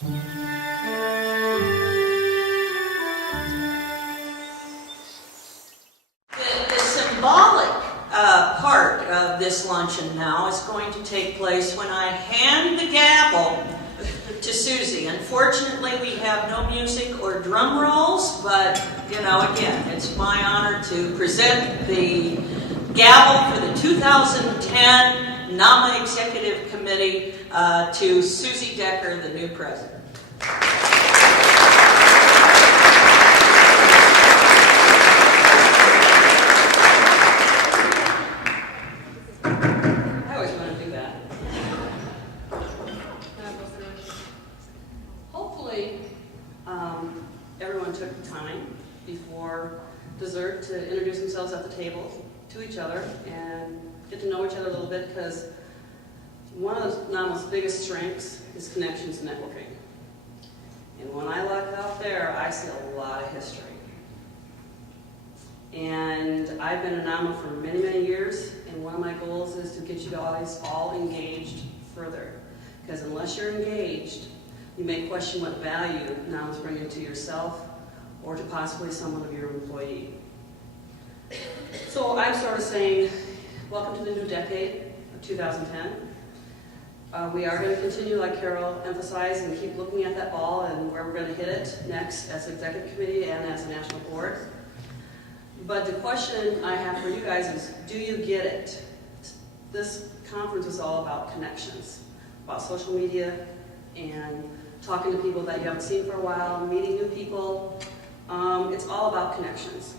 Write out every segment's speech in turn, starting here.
The symbolic part of this luncheon now is going to take place when I hand the gavel to Susie. Unfortunately, we have no music or drum rolls, but, you know, again, it's my honor to present the gavel for the 2010 NAMA Executive Committee to Susie Decker, the new president. I always want to do that. Hopefully, everyone took time before dessert to introduce themselves at the table to each other and get to know each other a little bit, because one of NAMA's biggest strengths is connections and networking. And when I look out there, I see a lot of history. And I've been a NAMA for many, many years, and one of my goals is to get you guys all engaged further. Because unless you're engaged, you may question what value NAMA's bringing to yourself or to possibly someone of your employee. So I'm sort of saying, welcome to the new decade of 2010. We are going to continue, like Carol emphasized, and keep looking at that ball and where we're going to hit it next as an executive committee and as a national board. But the question I have for you guys is, do you get it? This conference is all about connections, about social media and talking to people that you haven't seen for a while, meeting new people. It's all about connections.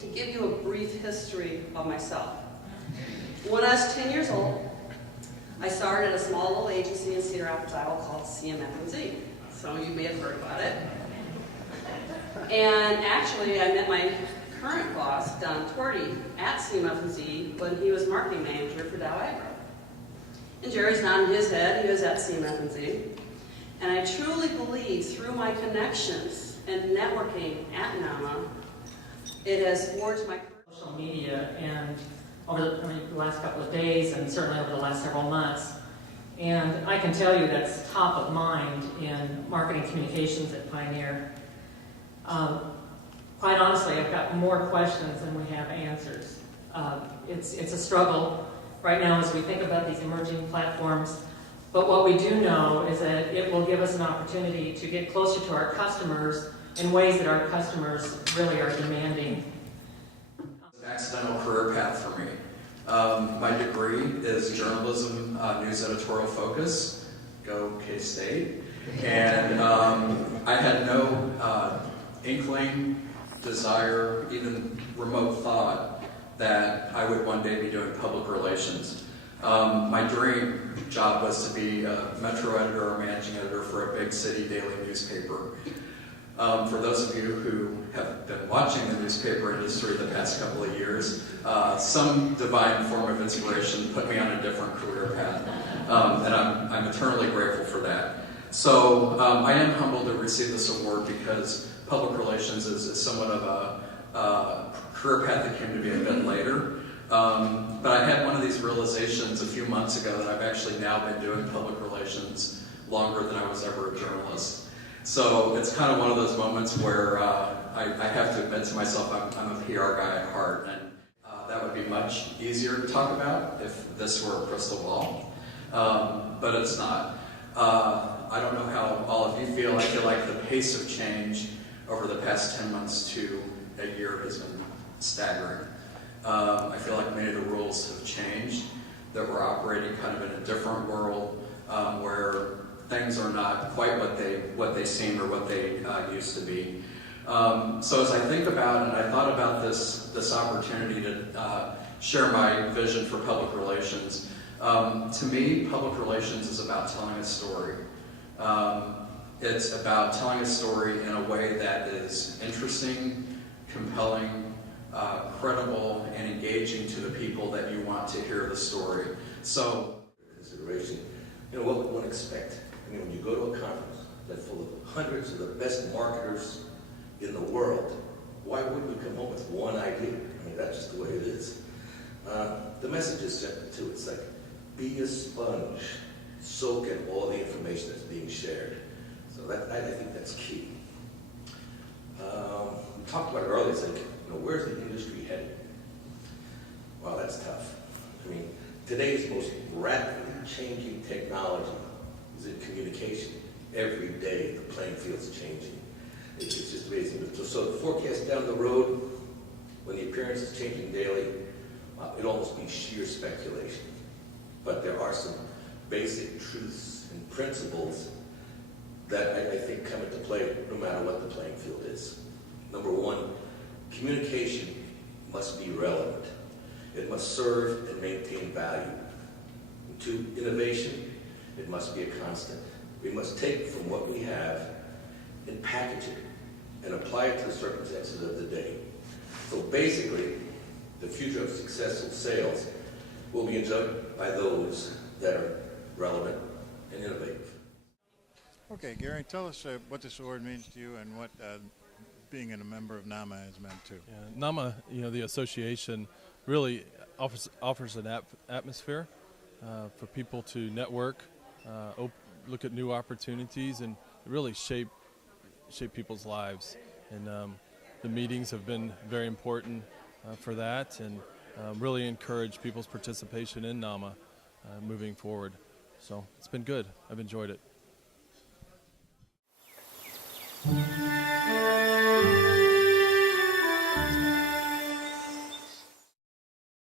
To give you a brief history of myself. When I was 10 years old, I started at a small little agency in Cedar Rapids, Iowa called Cereomny. Some of you may have heard about it. And actually, I met my current boss, Don Torty, at Cereomny when he was marketing manager for Dow Agro. And Jerry's nodding his head, he was at Cereomny. And I truly believe through my connections and networking at NAMA, it has forged my social media and over the last couple of days and certainly over the last several months. And I can tell you that's top of mind in marketing communications at Pioneer. Quite honestly, I've got more questions than we have answers. It's a struggle right now as we think about these emerging platforms. But what we do know is that it will give us an opportunity to get closer to our customers in ways that our customers really are demanding. An accidental career path for me. My degree is journalism, news editorial focus, go K-State, and I had no inkling, desire, even remote thought that I would one day be doing public relations. My dream job was to be a metro editor or managing editor for a big city daily newspaper. For those of you who have been watching the newspaper industry the past couple of years, some divine form of inspiration put me on a different career path, and I'm eternally grateful for that. So I am humbled to receive this award because public relations is somewhat of a career path that came to me a bit later. But I had one of these realizations a few months ago that I've actually now been doing public relations longer than I was ever a journalist. So it's kind of one of those moments where I have to admit to myself I'm a PR guy at heart, and that would be much easier to talk about if this were a crystal ball, but it's not. I don't know how all of you feel. I feel like the pace of change over the past 10 months to a year has been staggering. I feel like many of the rules have changed, that we're operating kind of in a different world where things are not quite what they seem or what they used to be. So as I think about and I thought about this opportunity to share my vision for public relations, to me, public relations is about telling a story. It's about telling a story in a way that is interesting, compelling, credible, and engaging to the people that you want to hear the story. So, consideration, you know, what would one expect? I mean, when you go to a conference that's full of hundreds of the best marketers in the world, why wouldn't you come home with one idea? I mean, that's just the way it is. The message is simple, too. It's like, be a sponge. Soak in all the information that's being shared. So I think that's key. We talked about it earlier, it's like, where's the industry headed? Well, that's tough. I mean, today's most rapidly changing technology is in communication. Every day, the playing field's changing. It's just amazing. So the forecast down the road, when the appearance is changing daily, it'll almost be sheer speculation. But there are some basic truths and principles that I think come into play no matter what the playing field is. Number one, communication must be relevant. It must serve and maintain value. And two, innovation, it must be a constant. We must take from what we have and package it and apply it to the circumstances of the day. So basically, the future of successful sales will be enjoyed by those that are relevant and innovative. Okay, Gary, tell us what this award means to you and what being a member of NAMA has meant too. Yeah, NAMA, the association, really offers an atmosphere for people to network, look at new opportunities, and really shape people's lives. And the meetings have been very important for that, and really encourage people's participation in NAMA moving forward. So it's been good. I've enjoyed it.